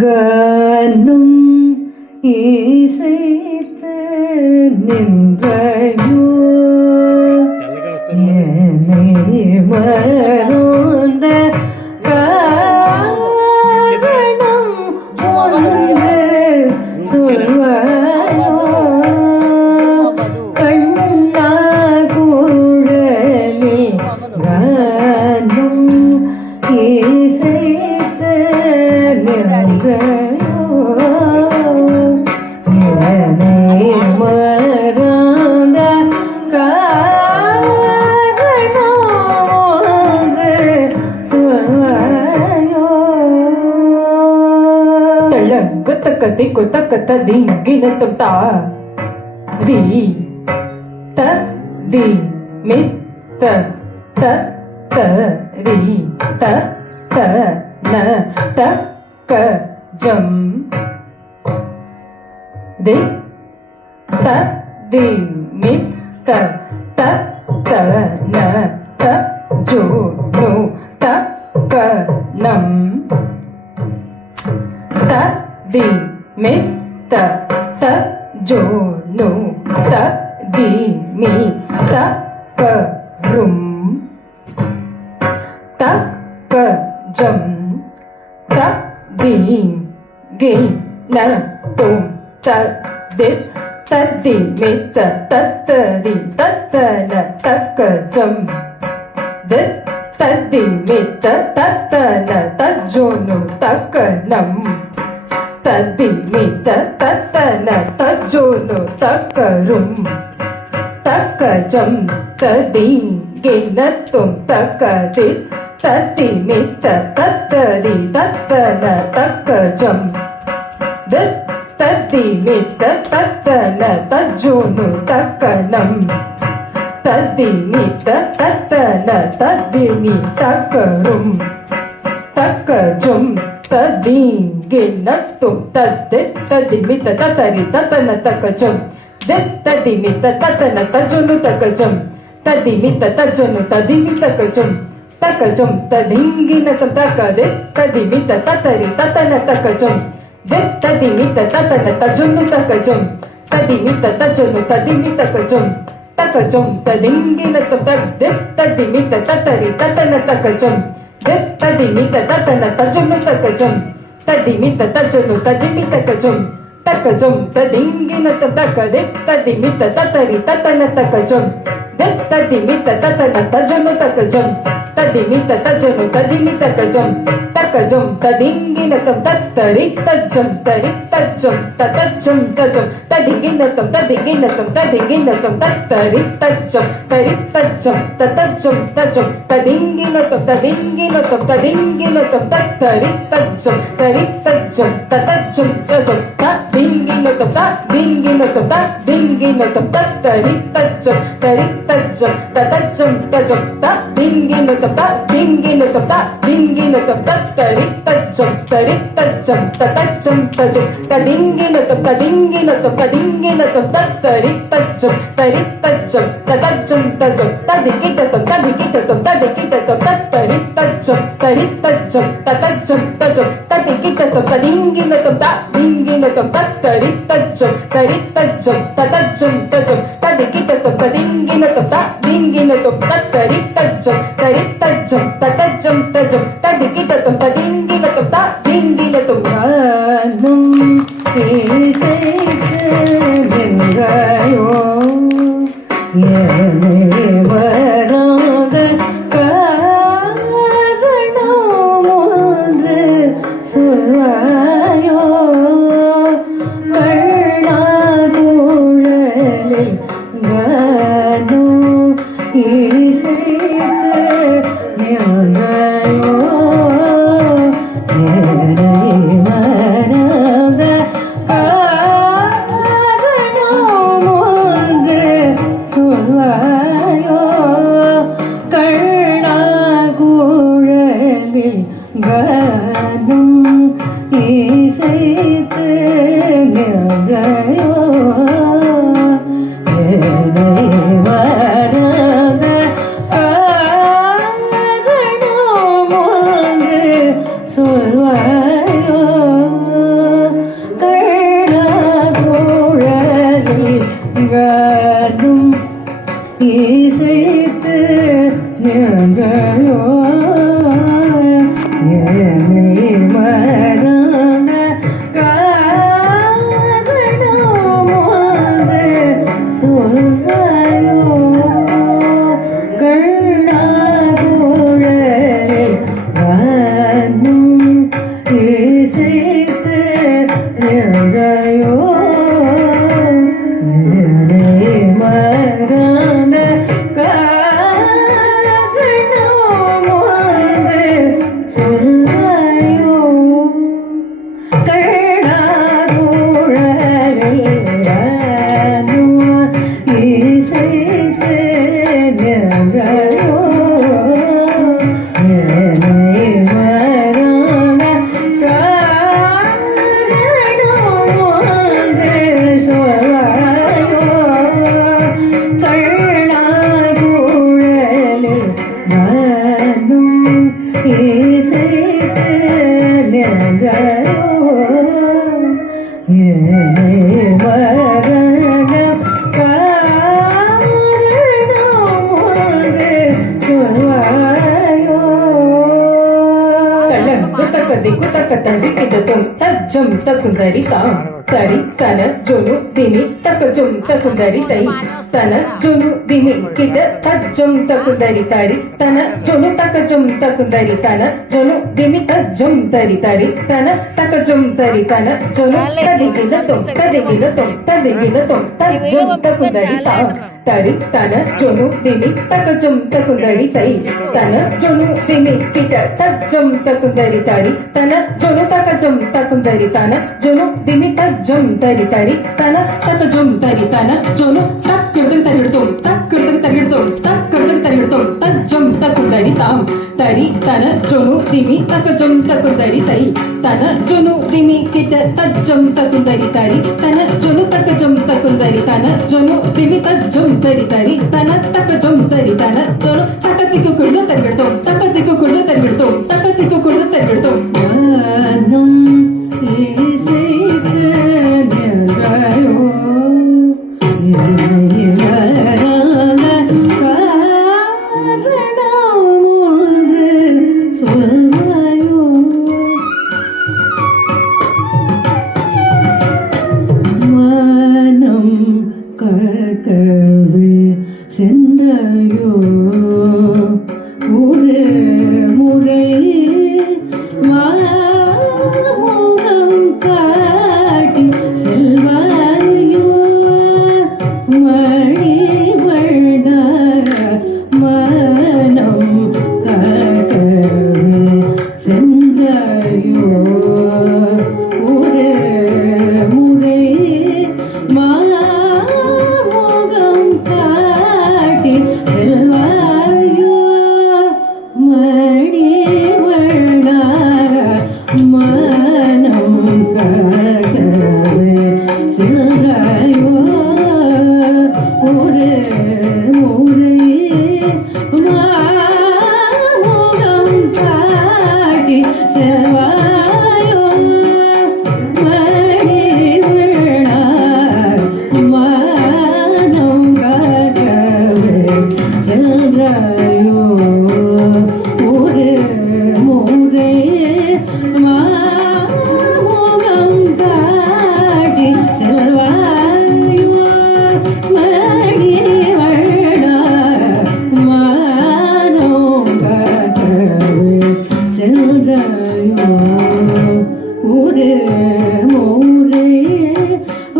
கானம் இசைத்து நின்றையோ என்னை மறந்த காரணம் ஒன்று சொல்வாயோ கண்ணா குழலில் கானம் இசைத்து நின்றையோ Kati ko takata ding ginatam ta ri ta di mit ta ta ta ri ta ta na ta ka jam di ta di mit ta ta ta na ta ju nu ta ka nam ta di mit ta ta jo nu ta di mi ta ka rum ta ka jam ta di gi na tum ta dit ta di mi ta di ta na ta ka jam dit ta di mi ta na ta jo nu ta ka nam ta di mi ta na ta jo nu ta ka rum ta ka jam ta di gi na tum ta ka di ta di mi ta di ta na ta ka jam dit ta di mi ta na ta jo nu ta ka nam ta di mi ta na ta di mi ta ka rum ta ka jam ta di gi na tum ta dit ta di mi ta ri ta na ta ka jam dit ta di mi ta na ta jo nu ta ka jam ta di mi ta jo nu ta di mi ta ka jam ta ding gi na tum ta ka dit ta di mi ta ri ta na ta ka jam dit ta di mi ta na ta jo nu ta ka jam ta di mi ta jo nu ta di mi ta ka jam ta ding gi na tum ta dit ta di mi ta ri ta na ta ka jam dit ta di mi ta na ta jo nu ta ka jam ta di mi ta jo nu ta di mi ta ka jam ta ding gi na tum ta ka dit ta di mi ta ri ta na ta ka jam dit ta di mi ta na ta jo nu ta ka jam ta di mi ta jo nu ta di mi ta ka jam ta ding gi na tum ta ri ta jam ta jam ta jam ta ding gi na tum ta ding gi na tum ta ding gi na tum ta ri ta jam ta jam ta jam ta ding gi na tum ta ding gi na tum ta ding gi na tum ta ri ta jam ta jam ta jam ta ding gi na tum ta ding gi na tum ta ding gi na tum ta ri ta jam ta jam ta jam ta ding gi na tum ta ding gi na tum ta ding gi na tum ta ri ta jam ta jam ta jam ta ding gi na tum ta ding gi na tum ta ding gi na tum ta ri ta jam ta jam ta jam ta ding gi na tum ta ding gi na tum ta ding gi na tum ta ri ta jam ta jam ta jam ta ding gi na tum ta ding gi na tum ta ding gi na tum ta ri ta jam ta jam ta jam ta ding gi na tum ta ding gi na tum ta ding gi na tum ta ri ta jam ta jam ta jam ta ding gi na tum ta ding gi na tum ta ding gi na tum கானம் இசைத்து நின்றாயோ என்னை வராத காரணம் ஒன்று சொல்வாயோ கண்ணாகுழலில் கானம் இசைத்து நின்றாயோ சொல்வாயோ வானும் இசைத்து நின்றையோ வரத காரணம் ஒன்று சொல்வாயோ கண்ணகுழலில் வானும் இசைத்து நின்றையோ மரண காரணம் ஒன்று சொல்வாயோ கண்ணகுழலில் வானும் இசைத்து நின்றையோ மரண காரணம் ஒன்று சொல்வாயோ கண்ணகுழலில் வானும் இசைத்து நின்றையோ மரண காரணம் ஒன்று சொல்வாயோ கண்ணகுழலில் வானும் இசைத்து நின்றையோ மரண காரணம் ஒன்று சொல்வாயோ தள்ளம் குத்தக்க தந்தி கிட்டத்தும் தஜ்ஜம் தக்குந்தரி தாம் தரி தன ஜொனு தினி தக்கஜும் தக்குந்தரி தை தன ஜொனு தினி கிட்ட தஜ்ஜம் தக்குந்தரி தரி தன ஜொனு தக்கஜும் தக்குந்தரி தன ஜொனு திமி தஜ்ஜம் தரி தரி தன தக்கஜும் தரி தன ஜொனு ததிகிலத்தும் தஜ்ஜம் தக்குந்தரி தாம் தரி தன ஜொனு திமி தக்கஜும் தக்குந்தரி தை தன ஜொனு திமி கிட்ட தஜ்ஜம் தக்குந்தரி தரி தன ஜொனு தக்கஜம் தக்குந்தரி தன ஜொனு திமி தஜ்ஜம் தரி தரி தன தக்கஜம் தரி தன ஜொனு தக்கிருதம் தரிவிடுத்தும் தக்கிருதம் தரிவிடுத்தும் தக்கிருதம் தரிவிடுத்தும் தஜ்ஜம் தக்குந்தரி தாம் தரி தன ஜொனு திமி தக்கஜம் தக்குந்தரி தை தன ஜொனு திமி கிட்ட தஜ்ஜம் தக்குந்தரி தரி தன ஜொனு தக்கஜம் தக்குந்தரி தன ஜொனு திமி தஜ்ஜம் தரி தரி தன தக்கஜம் தரி தன ஜொனு தக்கத்திக்கு குழுத தரிவிடுத்தும் தக்கத்திக்கு குழுத தரிவிடுத்தும் தக்கத்திக்கு குழுத தரிவிடுத்தும் வானும் இசைத்து நின்றையோ மரண காரணம் ஒன்று சொல்வாயோ மனம் கற்கவே சென்றையோ ஒரு முறை மாமுகம் காட்டி செல்வாயோ வழிவழ மனம் கற்கவே சென்றையோ ஒரு முறை மாமுகம் காட்டி செல்வாயோ மடிவழ மனம் கற்கவே சென்றாயோ ஒரு முறை மாமுகம் காட்டி செல்வாயோ மடிவழ மனம் கற்கவே சென்றாயோ ஒரு முறை மாமுகம் காட்டி செல்வாயோ மடிவழ மனம் கற்கவே சென்றாயோ ஒரு முறை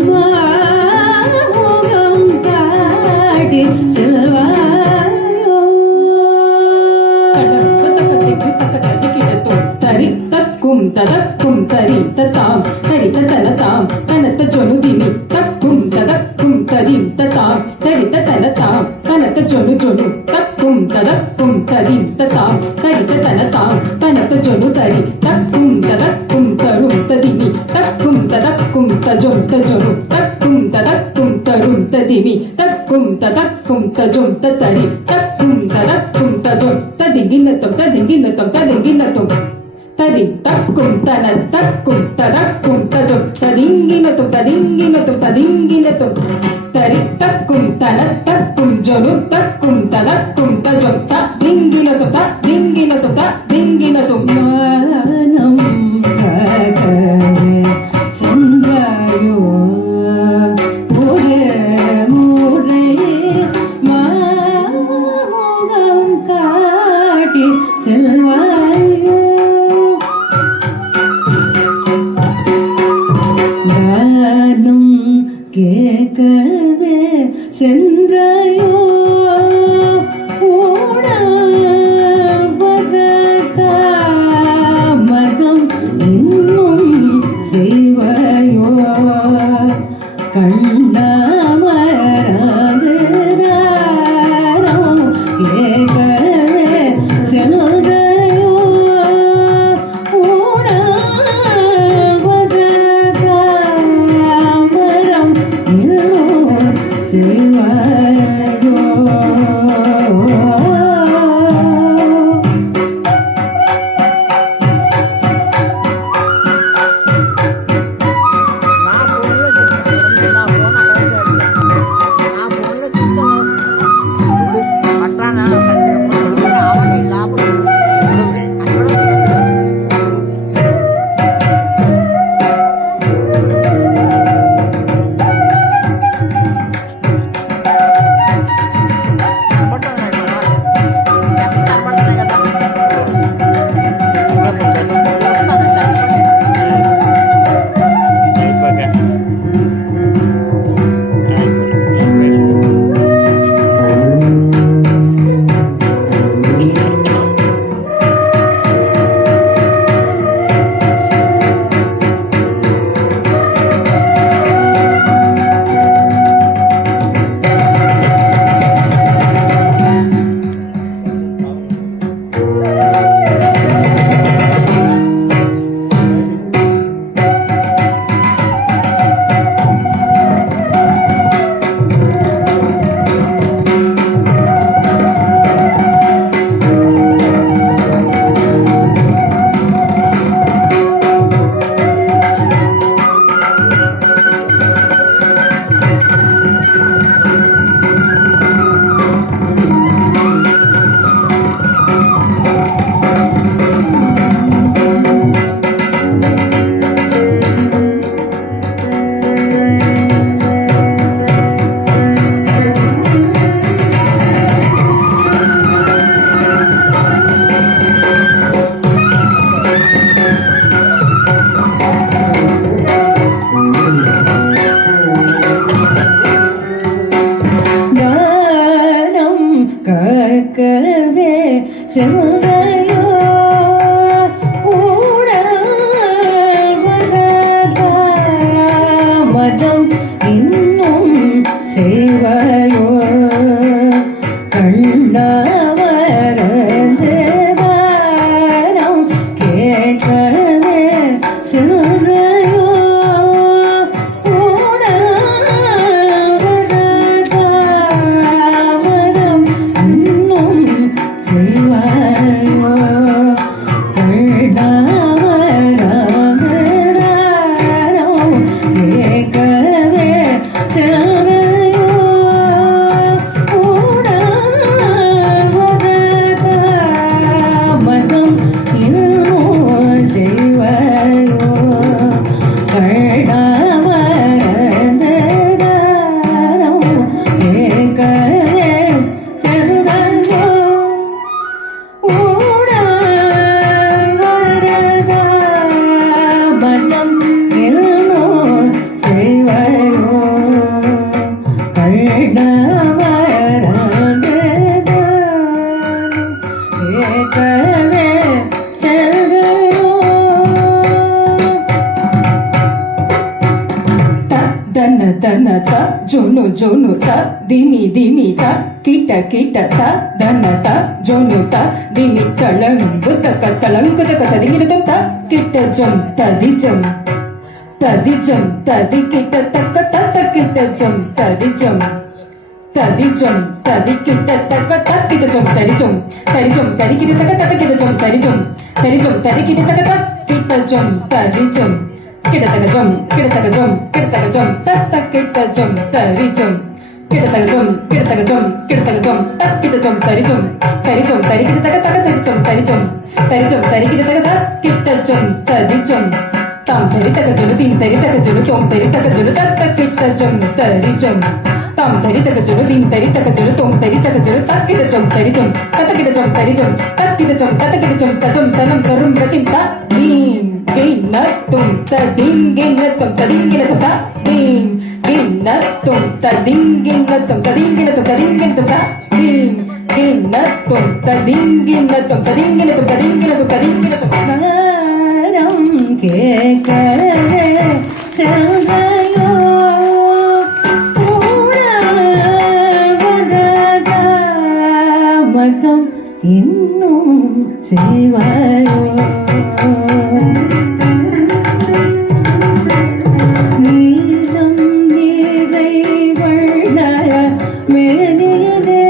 மாமுகம் காட்டி செல்வாயோ சரி தக்கும் ததக்கும் சரி தத்தாம் சரி தனதாம் தனத்த ஜொனு திமி தக்கும் ததக்கும் சரி தத்தாம் சரி தனதாம் தனத்த ஜொனு ஜொனு தக்கும் ததக்கும் சரி தத்தாம் சரி தனதாம் தனத்த ஜொனு ತರಿ ತಕ್ಕುಂ ತದಕ್ಕುಂ ತರುಂ ತದಿಮಿ ತಕ್ಕುಂ ತದಕ್ಕುಂ ತಜೊಂ ತಜೊರು ತಕ್ಕುಂ ತದಕ್ಕುಂ ತರುಂ ತದಿಮಿ ತಕ್ಕುಂ ತದಕ್ಕುಂ ತಜೊಂ ತರಿ ತಕ್ಕುಂ ತದಕ್ಕುಂ ತಜೊಂ ತದಿಂಗಿನತೊಂ ತದಿಂಗಿನತೊಂ ತದಿಂಗಿನತೊಂ ತರಿ ತಕ್ಕುಂ ತನ ತಕ್ಕುಂ ತದಕ್ಕುಂ ತಜೊಂ ತದಿಂಗಿನತೊಂ ತದಿಂಗಿನತೊಂ ತದಿಂಗಿನತೊಂ ತರಿ ತಕ್ಕುಂ ತನ ತಕ್ಕುಂ ಜೊನು ತಕ್ಕುಂ ತದಕ್ಕುಂ ತಜೊಂ ತದಿಂಗಿನತೊಂ ತದಿಂಗಿನತೊಂ ತದಿಂಗಿನತೊಂ ಮಾನಂ ಕಕರೆ ಸಂಜಯೋ ಮುರೆ ಮುರೆ ಮಾಮುಗಂ ಕಾಟಿ செல்வாயோ கானம் கேட்கவே சென்றாயோ மதம் இன்னும் செய்வாயோ கண்ணாமராதே கேட்கவே செல்றாயோ கவே செல்றையோ மதம் இன்னும் செய்வாயோ கண்டவரம் கேட்கவே செல்றையோ Dana dana sa, jono jono sa, dimi dimi sa. கீட்ட கீட்ட த தன த ஜொனு த தினி தளங்கு தக்க தளங்கு தக்க ததிங்கிடும் த கிட்ட ஜம் ததி ஜம் ததி ஜம் ததி கிட்ட தக்க தத்த கிட்ட ஜம் ததி ஜம் ததி ஜம் ததி கிட்ட தக்க தக்கிட்ட ஜம் தரி ஜம் தரி ஜம் தரி கிட்ட தக்க தத்த கிட்ட ஜம் தரி ஜம் தரி ஜம் தரி கிட்ட தக்க தக் கிட்ட ஜம் தரி ஜம் கிட்ட தக்க ஜம் கிட்ட தக்க ஜம் கிட்ட தக்க ஜம் தத்த கிட்ட ஜம் தரி ஜம் கிட்ட தக்க ஜம் கிட்ட தக்க ஜம் கிட்ட தக்க ஜம் தக் கிட்ட ஜம் தரி ஜம் தரி ஜம் தரி கிட்ட தக்க தக்க தரி ஜம் தரி ஜம் தரி ஜம் தரி கிட்ட தக்க தக் கிட்ட ஜம் தரி ஜம் tam tari taka julu din tari taka julu tom tari taka julu takka kitta jam tari jam tam tari taka julu din tari taka julu tom tari taka julu takkita jam tari jam tatakita jam tari jam takkita jam tatakita jam tajam tanam tarum ratim ta din ginnatum ta dinginnatum ta dinginnatum ta din ginnatum ta dinginnatum ta dinginnatum ta dinginnatum ta din ginnatum ta dinginnatum ta dinginnatum ta dinginnatum ta dinginnatum கேட்கவே செல்வையோ மகம் இன்னும் செய்வாயோ நீலம் நீரை வண்ண மேனியனே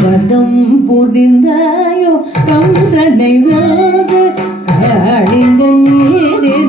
வதம் புரிந்தாயோ கம்சனை வென்று அழிந்த நீரில்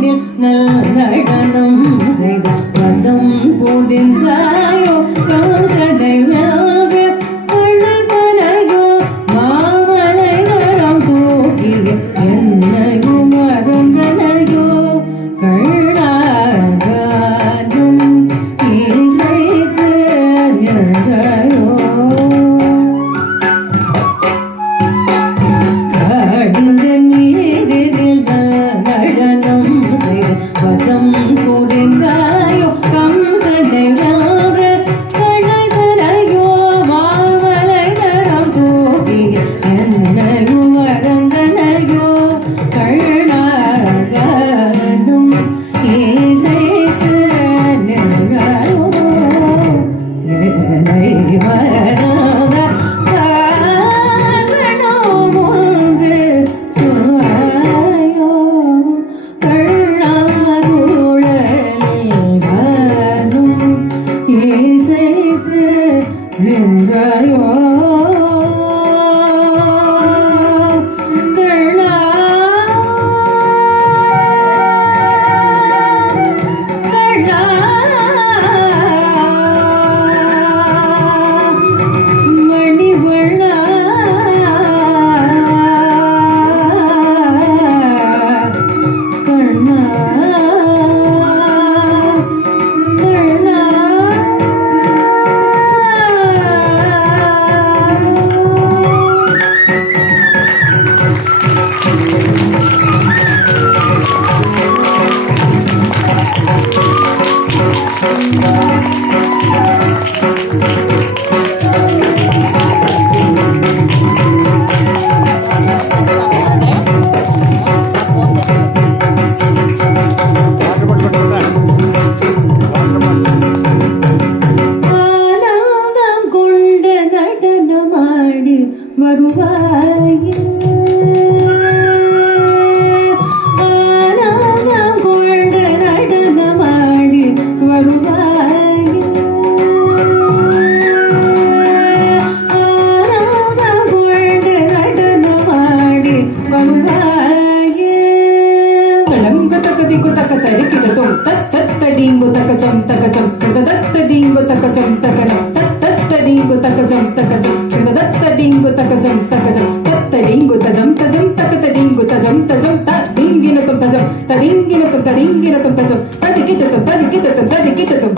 தலங்கு தக்கதிங்கு தக்க தரிக்கிடத்தும் தத்தடிங்கு தக்கச்சம் தக்கச்சம் தத்தடிங்கு தக்கச்சம் தக்கனம் தத்தடிங்கு தக்கச்சம் தக்கச்சம் தத்தடிங்கு தக்கச்சம் தக்கச்சம் தத்தடிங்கு தஜம் தஜம் தக்கதடிங்கு தஜம் தஜம் தடிங்கினத்தும் தஜம் தடிங்கினத்தும் தடிங்கினத்தும் தஜம் தடிக்கிட்டத்தும் தடிக்கிட்டத்தும் தடிக்கிட்டத்தும்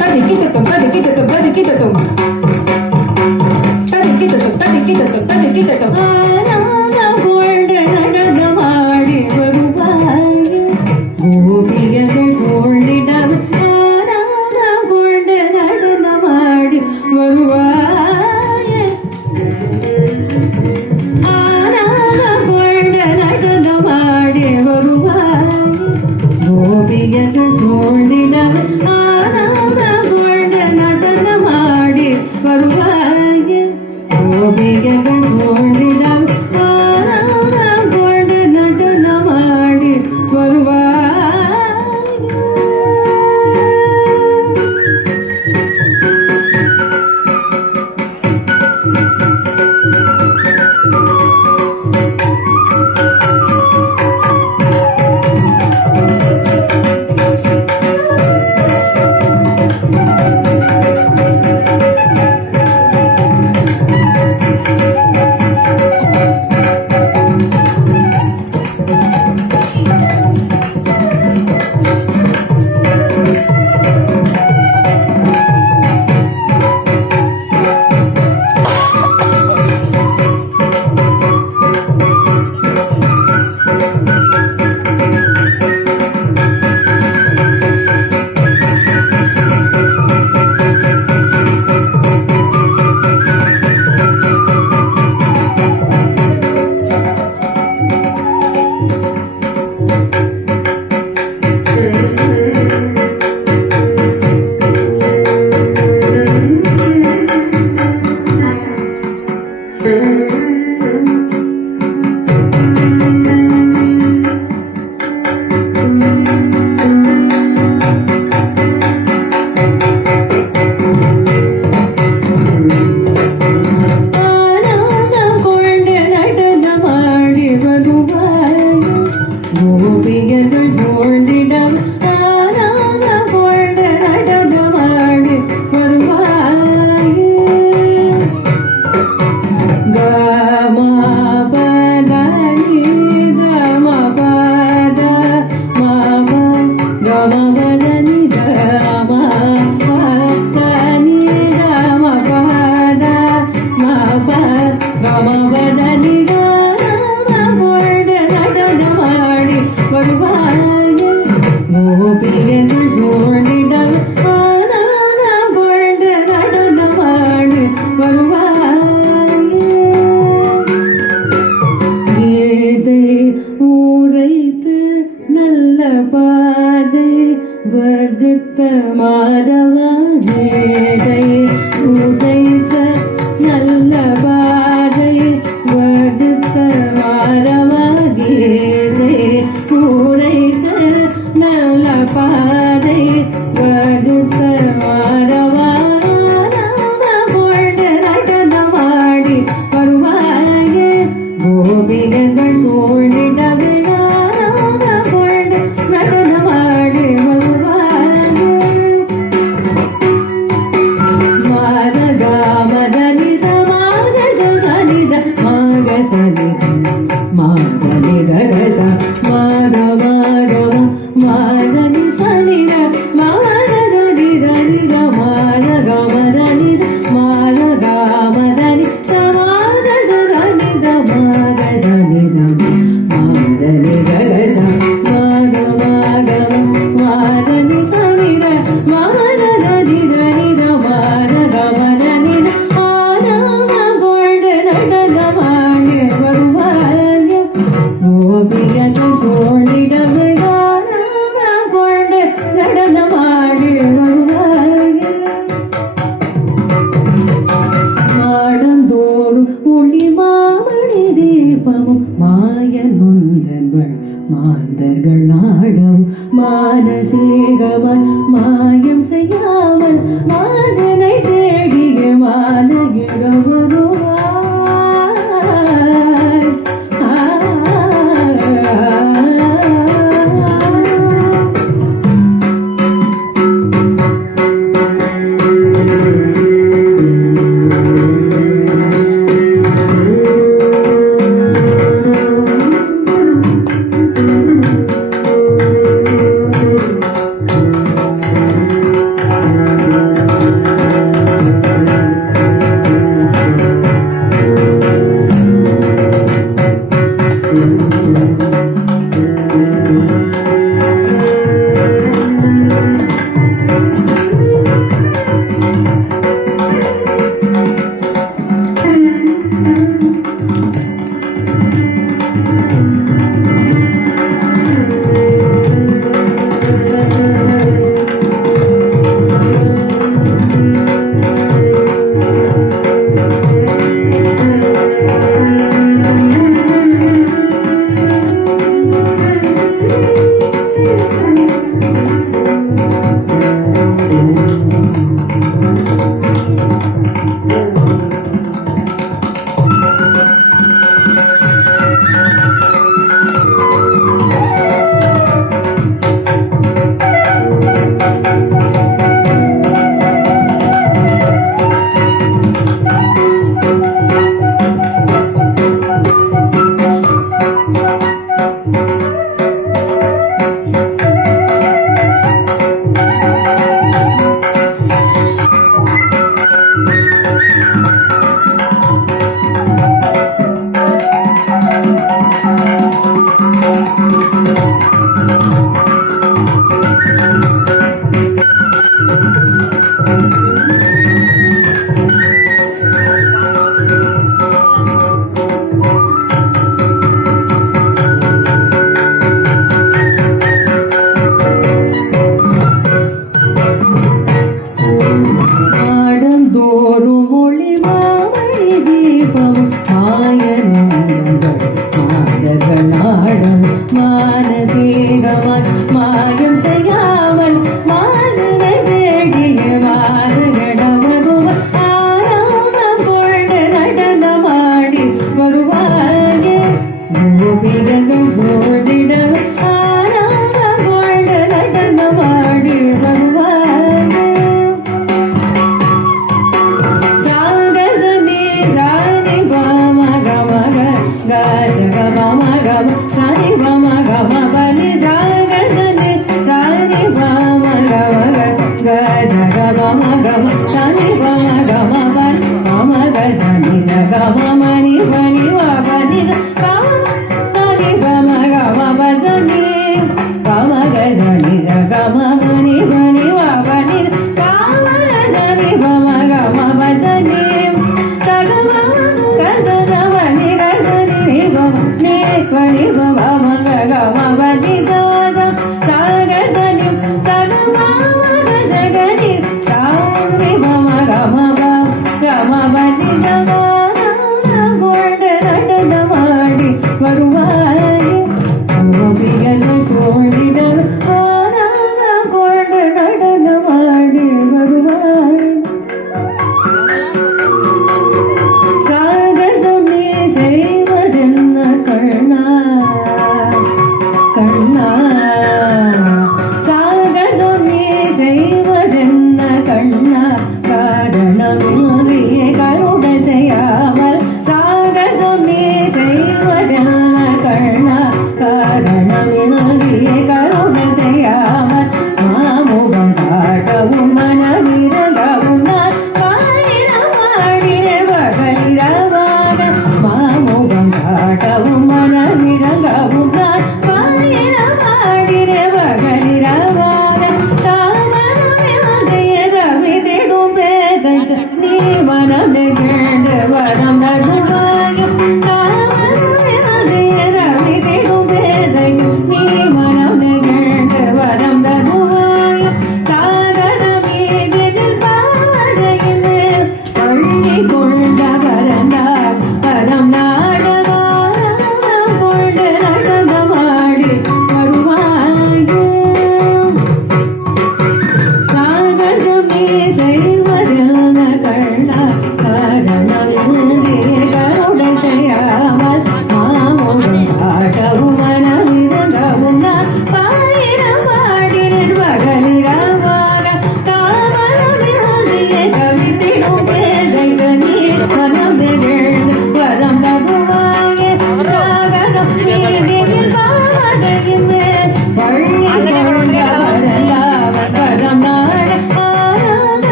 தடிக்கிட்டத்தும் தடிக்கிட்டத்தும் தடிக்கிட்டத்தும் தடிக்கிட்டத்தும் தடிக்கிட்டத்தும் தடிக்கிட்டத்தும் கோல்டு நடனமாடி வருவாய் கோபியர்கள் கோல்டிடம் கோல்டு நடனமாடி வருவாய் கோல்டு நடனமாடி வருவாய் கோபியர்கள் கோல்டிடம் கோல்டு நடனமாடி வருவாய் கோபியர்கள் கோல்டிடம் கோல்டு நடனமாடி வருவாய் கோபியர்கள் சூழ்ந்திடம் கோல்டு நடனமாடி வருவாய் கமபதனி கமபத மப கமபதனி கமபதனி கமபத மப கமபதனி கோபியர்கள் சூழ்ந்திடம் கோல்டு நடனமாடி வருவாய் கீதை உரைத்து நல்ல பாதை வகுத்த மாதவா கீதை உரைத்த நல்ல பாதை வகுத்த மாதவா கீதை உரைத்த நல்ல பாதை வகுத்த மாதவா கோல்டு நடனமாடி வருவாய் கோபியர்கள் சூழ்ந்திடவே கோல்டு நடனமாடி வருவாய் மாதகாமதனி சமாத சனித மாக சனித மாதனி ககச மாதமாகம மாதனி சனித மாதனி தனித மாதகாமதனி மாதகாமதனி சமாத சனித மாக சனித மாதனி ககச மாதமாகம மாதனி சனித மாதனி தனித மாதகாமதனி கோல்டு நடனமாடி வருவாய் கோபியர்கள் சூழ்ந்திடம் கோல்டு நடனமாடி வருவாய் மாடந்தோறும் ஒளி மாமணி தீபமும் மாய நொந்தன்கள் மாந்தர்கள் நாடவும் மானசீகவன் மாயம் செய்யாமல் மாதனை தேடிய மாலையிட வருவாய் Baba